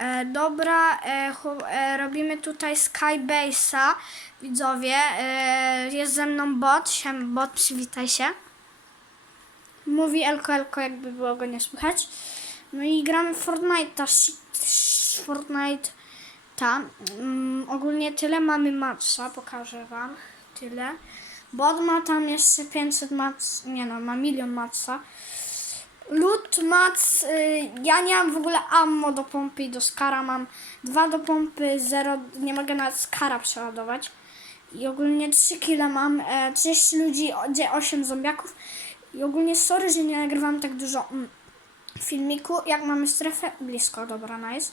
E, dobra, e, e, robimy tutaj Skybase'a, widzowie. E, jest ze mną bot, Siem, bot, przywitaj się. Mówi Elko, Elko, jakby było go nie słychać. No i gramy Fortnite'a, Fortnite, ta. Mm, ogólnie tyle mamy matcha, pokażę wam, tyle. Bot ma tam jeszcze 500 match, nie no, ma milion matcha. Loot mac, y, ja nie mam w ogóle ammo do pompy i do skara, mam dwa do pompy, zero, nie mogę nawet skara przeładować. I ogólnie 3 kile mam, e, 30 ludzi, gdzie 8 zombiaków. I ogólnie sorry, że nie nagrywam tak dużo mm, filmiku. Jak mamy strefę? Blisko, dobra, nice.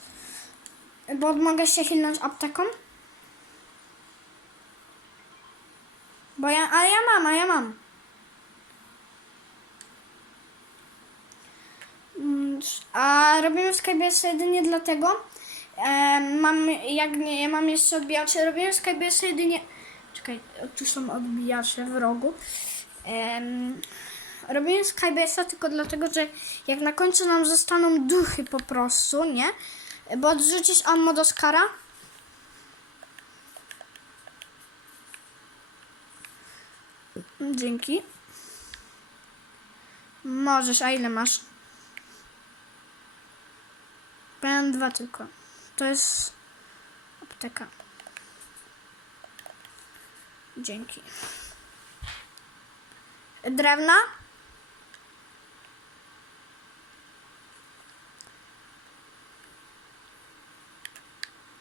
Bo mogę się chilnąć apteką. Bo ja, a ja mam, a ja mam. Mm, A robimy Skybase jedynie dlatego, e, mam, jak nie, ja mam jeszcze odbijacze, robimy Skybase jedynie, czekaj, tu są odbijacze w rogu. Em, robimy Skybase'a tylko dlatego, że jak na końcu nam zostaną duchy po prostu, nie? Bo odrzucisz ammo do skara. Dzięki. Możesz, a ile masz? Miałem dwa tylko. To jest apteka. Dzięki. Drewna?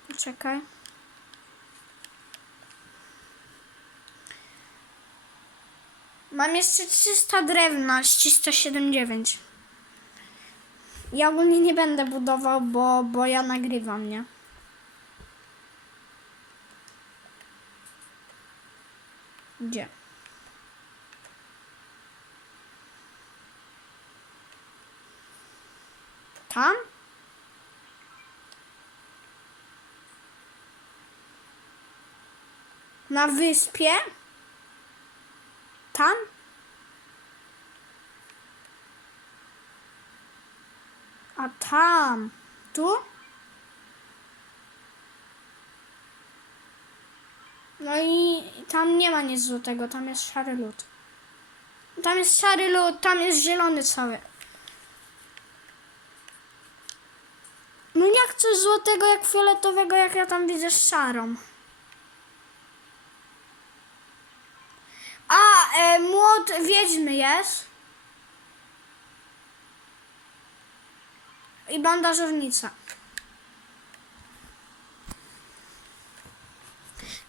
Poczekaj. Mam jeszcze 300 drewna, z 379. Ja ogólnie nie będę budował, bo, bo ja nagrywam, nie? Gdzie? Tam? Na wyspie? Tam? A tam? Tu? No i tam nie ma nic złotego, tam jest szary lód. Tam jest szary lód, tam jest zielony cały. No jak coś złotego, jak fioletowego, jak ja tam widzę szarą. A, e, młot wiedźmy jest. I bandażownica.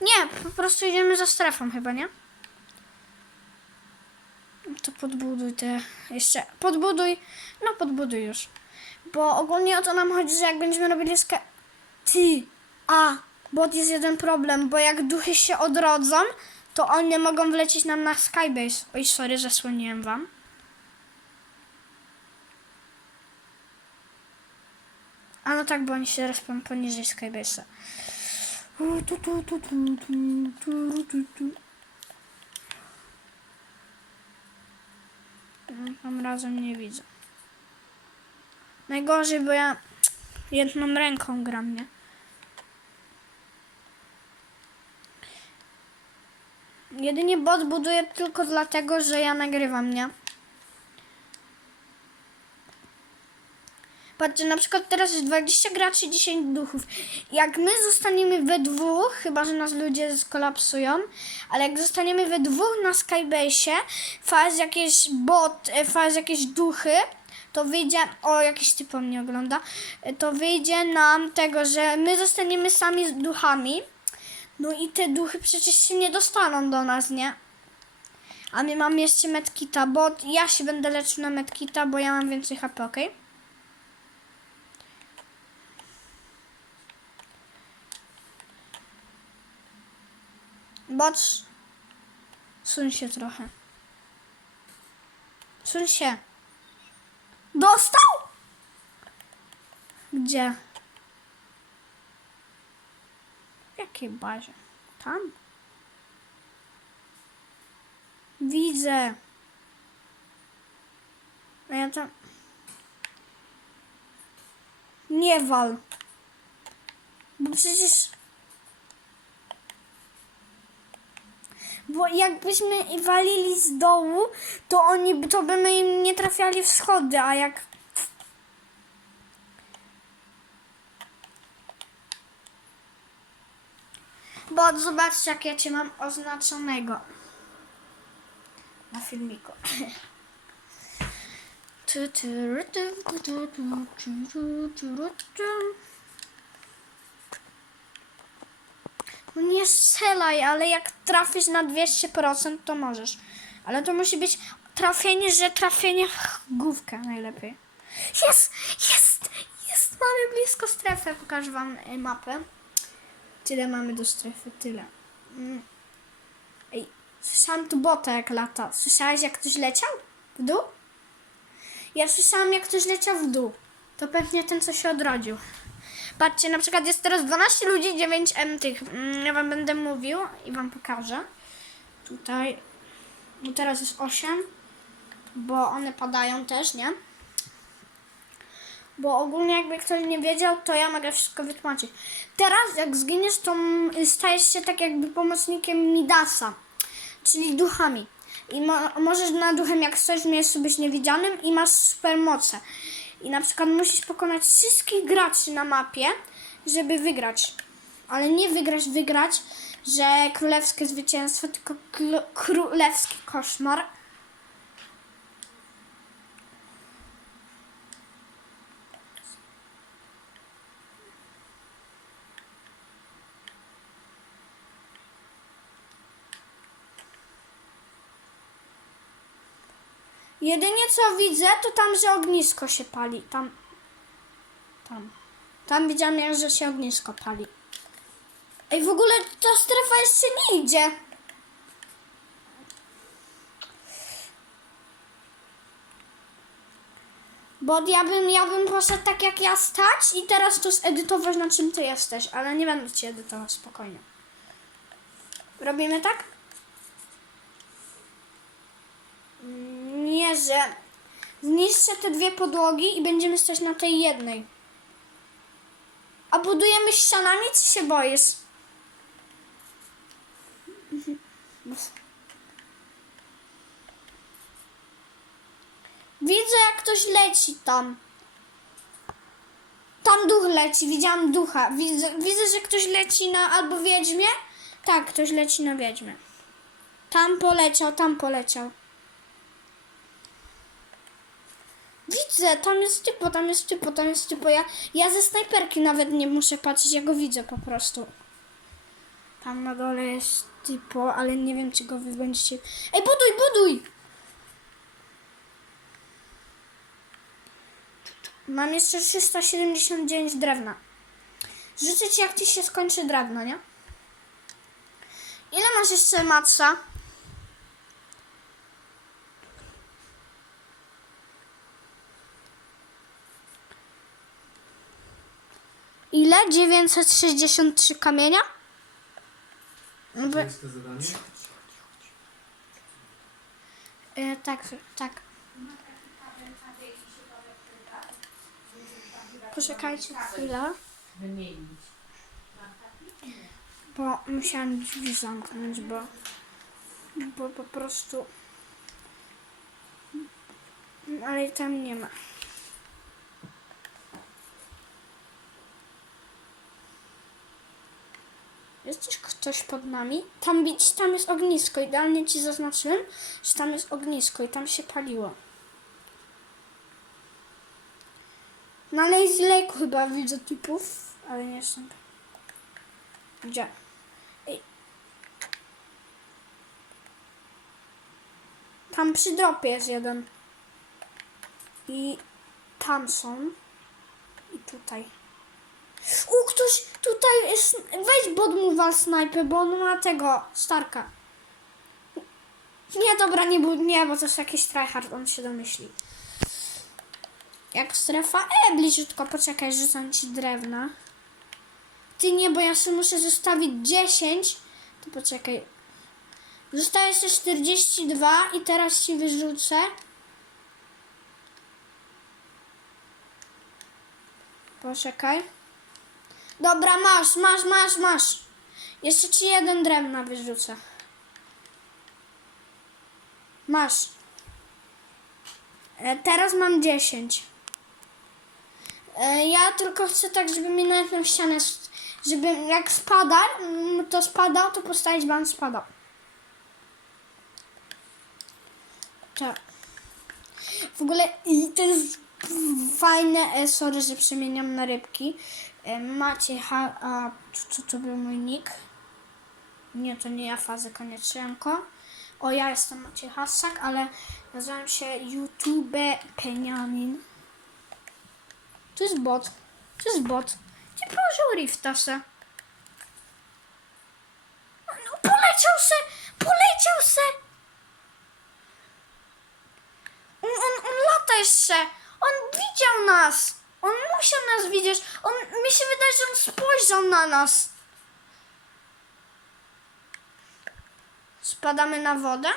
Nie, po prostu idziemy za strefą chyba, nie? To podbuduj te jeszcze. Podbuduj. No podbuduj już. Bo ogólnie o to nam chodzi, że jak będziemy robili ska... Ty! A! Bo jest jeden problem, bo jak duchy się odrodzą, to one mogą wlecieć nam na Skybase. Oj, sorry, zasłoniłem wam. A no tak, bo oni się respią poniżej Skybase'a. Tam razem nie widzę. Najgorzej, bo ja jedną ręką gram, nie? Jedynie bot buduję tylko dlatego, że ja nagrywam, nie? Patrzcie, na przykład teraz jest 20 graczy, 10 duchów. Jak my zostaniemy we dwóch, chyba że nas ludzie skolapsują, ale jak zostaniemy we dwóch na Skybase, faz jakieś bot, e, faz jakieś duchy, to wyjdzie, o jakiś typ on nie ogląda, e, to wyjdzie nam tego, że my zostaniemy sami z duchami, no i te duchy przecież się nie dostaną do nas, nie? A my mamy jeszcze medkita, bo ja się będę leczył na medkita, bo ja mam więcej HP, okej? Bocz. Suń się trochę. Suń się. Dostał? Gdzie? W jakiej bazie? Tam? Widzę. A ja tam... Nie wal. Bo przecież... Bo jakbyśmy walili z dołu, to oni, to by im nie trafiali w schody, a jak... Bo zobaczcie, jak ja cię mam oznaczonego na filmiku. Tu, tu, tu, tu, tu, tu, tu, tu, tu, tu. No nie strzelaj, ale jak trafisz na 200% to możesz. Ale to musi być trafienie, że trafienie w główkę najlepiej. Jest, jest, jest, mamy blisko strefę. Pokażę wam y, mapę. Tyle mamy do strefy, tyle. Mm. Ej, słyszałam tu bota jak lata. Słyszałeś jak ktoś leciał? W dół? Ja słyszałam jak ktoś leciał w dół. To pewnie ten, co się odrodził. Patrzcie, na przykład jest teraz 12 ludzi, 9 M tych. Mm, Ja wam będę mówił i wam pokażę. Tutaj. No teraz jest 8. Bo one padają też, nie? Bo ogólnie jakby ktoś nie wiedział, to ja mogę wszystko wytłumaczyć. Teraz jak zginiesz, to mm, stajesz się tak jakby pomocnikiem Midasa, czyli duchami. I mo- możesz na duchem jak coś miejscu być niewidzianym i masz super moce. I na przykład musisz pokonać wszystkich graczy na mapie, żeby wygrać. Ale nie wygrać, wygrać, że królewskie zwycięstwo, tylko królewski koszmar. Jedynie co widzę, to tam, że ognisko się pali. Tam. Tam. Tam widziałam, jak, że się ognisko pali. Ej, w ogóle ta strefa jeszcze nie idzie. Bo ja bym, ja bym poszedł tak jak ja stać i teraz to zedytować na czym ty jesteś, ale nie będę ci edytować, spokojnie. Robimy tak? Nie, że zniszczę te dwie podłogi i będziemy stać na tej jednej. A budujemy ścianami, czy się boisz? Widzę, jak ktoś leci tam. Tam duch leci, widziałam ducha. Widzę, widzę, że ktoś leci na albo wiedźmie. Tak, ktoś leci na wiedźmie. Tam poleciał, tam poleciał. Widzę, tam jest typo, tam jest typo, tam jest typo. Ja, ja ze snajperki nawet nie muszę patrzeć, ja go widzę po prostu. Tam na dole jest typo, ale nie wiem, czy go wy będziecie... Ej, buduj, buduj! Mam jeszcze 379 drewna. Rzucę ci, jak ci się skończy drewno, nie? Ile masz jeszcze matsa? Ile? 963 kamienia? No bo, Jest to zadanie? e, tak, tak. Poczekajcie chwilę, wymienić. bo musiałam drzwi zamknąć, bo, bo po prostu... Ale tam nie ma. Jest ktoś pod nami? Tam, tam jest ognisko. Idealnie ci zaznaczyłem, że tam jest ognisko i tam się paliło. Na Lazy Lake chyba widzę typów, ale nie jestem. Gdzie? Tam przy dropie jest jeden. I tam są. I tutaj. U, ktoś tutaj jest. Weź bot mu wal snajpę, bo on ma tego, Starka. Nie, dobra, nie, nie, bo to jest jakiś tryhard, on się domyśli. Jak strefa? E, bliziutko, poczekaj, rzucam ci drewna. Ty nie, bo ja sobie muszę zostawić 10. To poczekaj. Zostaje jeszcze 42 i teraz ci wyrzucę. Poczekaj. Dobra, masz, masz, masz, masz. Jeszcze ci jeden drewna wyrzucę. Masz. E, teraz mam 10. E, ja tylko chcę tak, żeby mi na jedną ścianę, żeby jak spada, mm, to spada, to postawić ban spada. Tak. W ogóle i to jest fajne, e, sorry, że przemieniam na rybki. E, macie, ha, a co to był mój nick? Nie, to nie ja, Fazy Konieczenko. O, ja jestem Maciej Hassak, ale nazywam się YouTube Peniamin. To jest bot. To jest bot. Gdzie położył Rifta se? No, poleciał se! Poleciał se! On, on, on lata jeszcze! On widział nas! On musiał nas widzieć! On, mi się wydaje, że on spojrzał na nas! Spadamy na wodę?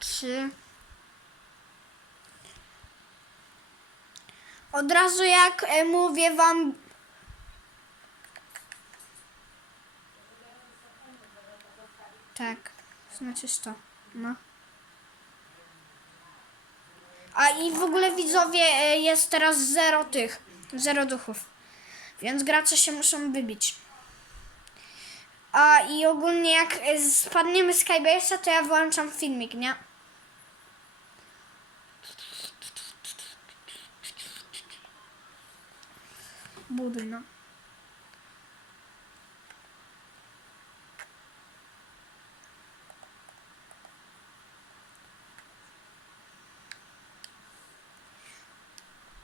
Czy... Od razu jak e, mówię wam... Tak, znaczy 100. No. A i w ogóle widzowie e, jest teraz zero tych, zero duchów. Więc gracze się muszą wybić. A i ogólnie jak e, spadniemy z Skybase'a, to ja włączam filmik, nie? Buduj, no.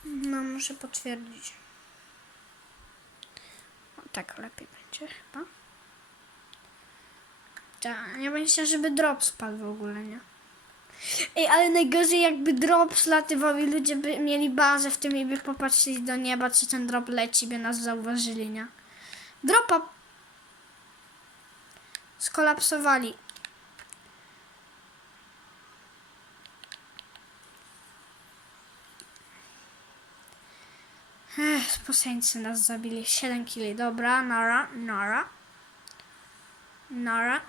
No, muszę potwierdzić. O, tak lepiej będzie chyba. Tak, nie będzie żeby drop spadł w ogóle, nie? Ej, ale najgorzej jakby drop slatywał i ludzie by mieli bazę w tym i by popatrzyli do nieba, czy ten drop leci, by nas zauważyli, nie? Dropa skolapsowali. Ech, posęńcy nas zabili. 7 kili. Dobra, nara, nara. Nara.